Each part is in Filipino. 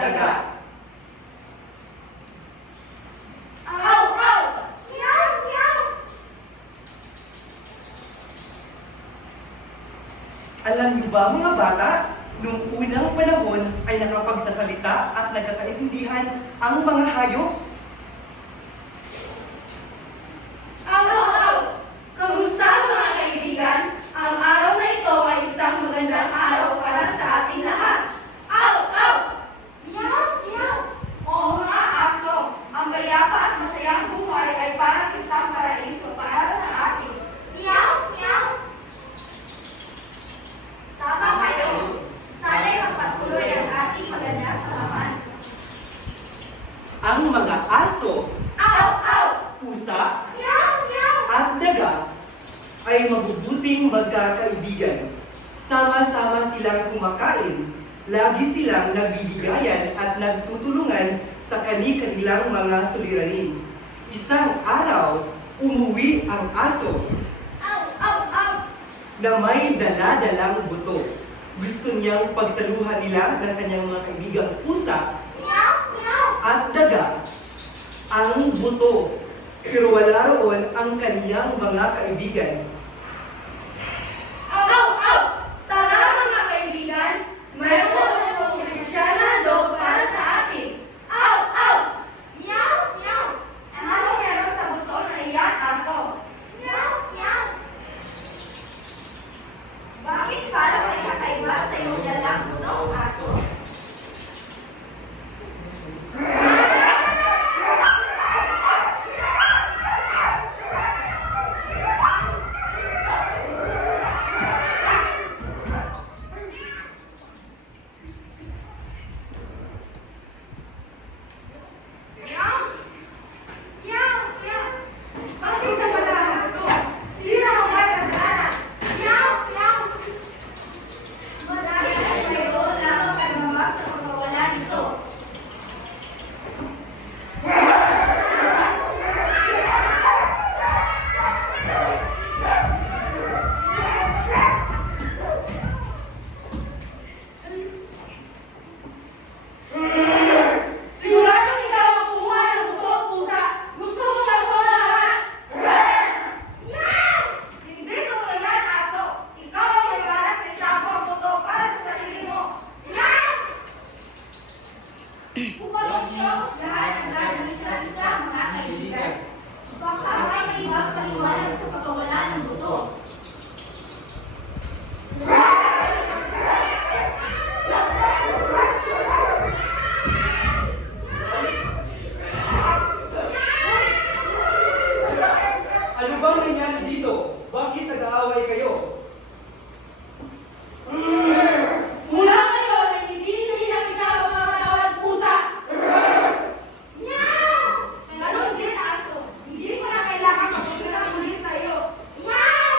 daga. Aw! Aw! Meow! Meow! Alam niyo ba mga bata, nung unang panahon ay nakapagsasalita at nagkakaintindihan ang mga hayop? Aw! Aw! Aw! Kamusta mga kaibigan? Ang araw na ito ay isang magandang araw para sa ating lahat. Aw! Aw! Meow! Meow! Oo mga aso, ang payapa at masayang buhay ay parang isang paraiso para sa atin. Meow! Meow! Tama kayo. Sana'y magpatuloy ang ating magandang samahan. Ang mga aso, Aw! Aw! pusa, Meow! Meow! at daga ay mabubuting magkakaibigan. Sama-sama silang kumakain, lagi silang nagbibigayan at nagtutulungan sa kani-kanilang mga suliranin. Isang araw, umuwi ang aso Aw! Aw! Aw! na may dala-dalang buto. Gusto niyang pagsaluhan nila ng kanyang mga kaibigang pusa Meow! Meow! at daga ang buto. Pero wala roon ang kanyang mga kaibigan. Aw! Aw! Aw! Tara mga kaibigan! Mayroon akong espesyal na dog para sa atin. Aw! Aw! Meow! Meow! Ano meron sa buto na iyan, aso? Meow! Meow! Bakit parang may kakaiba sa iyong dalang buto, aso? Meow! Meow! Meow! Bakit ka wala ang buto? Sino ang may kasalanan? Meow! Meow! Marami ay mayroon lamang kalambak sa pagkawala nito. Siguradong ikaw ang kumuha ng buto, pusa. Gusto mo masolo lahat? Meow! Hindi totoo yan, aso. Ikaw ang may balak na itago ang buto para sa sarili mo. Meow! Upang magkios lahat ang ng isa-isa, mga kaibigan. Baka may ibang paliwanag sa pagkawala ng buto. Ano bang nangyari dito? Bakit nag-aaway kayo? Mula ngayon ay hindi nyo kita magmamatawaran, pusa! Meow! Ganon din, aso. Hindi ko na kailangan magpagkita muli sa iyo. Meow!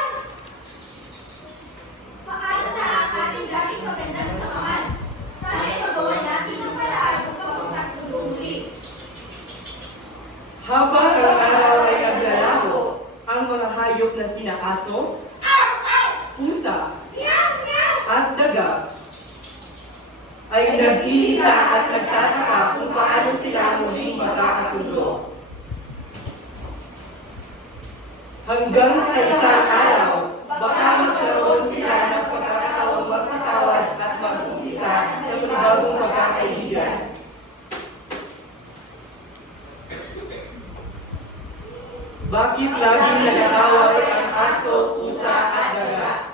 Paano na ang ating dating magandang samahan? Sana'y magawa natin ang paraan upang magkasundo muli. Habang ang araw ay naglalaho, ang mga hayop na sina aso, Aw! Aw! pusa, Meow! Meow! at daga ay nag-iisa at nagtataka kung paano sila muling magkakasundo. Hanggang sa isang araw, baka magkaroon sila ng pagkakataong magpatawad at mag-umpisa ng bagong pagkakaibigan. Bakit laging nag-aaway ang aso, pusa at daga?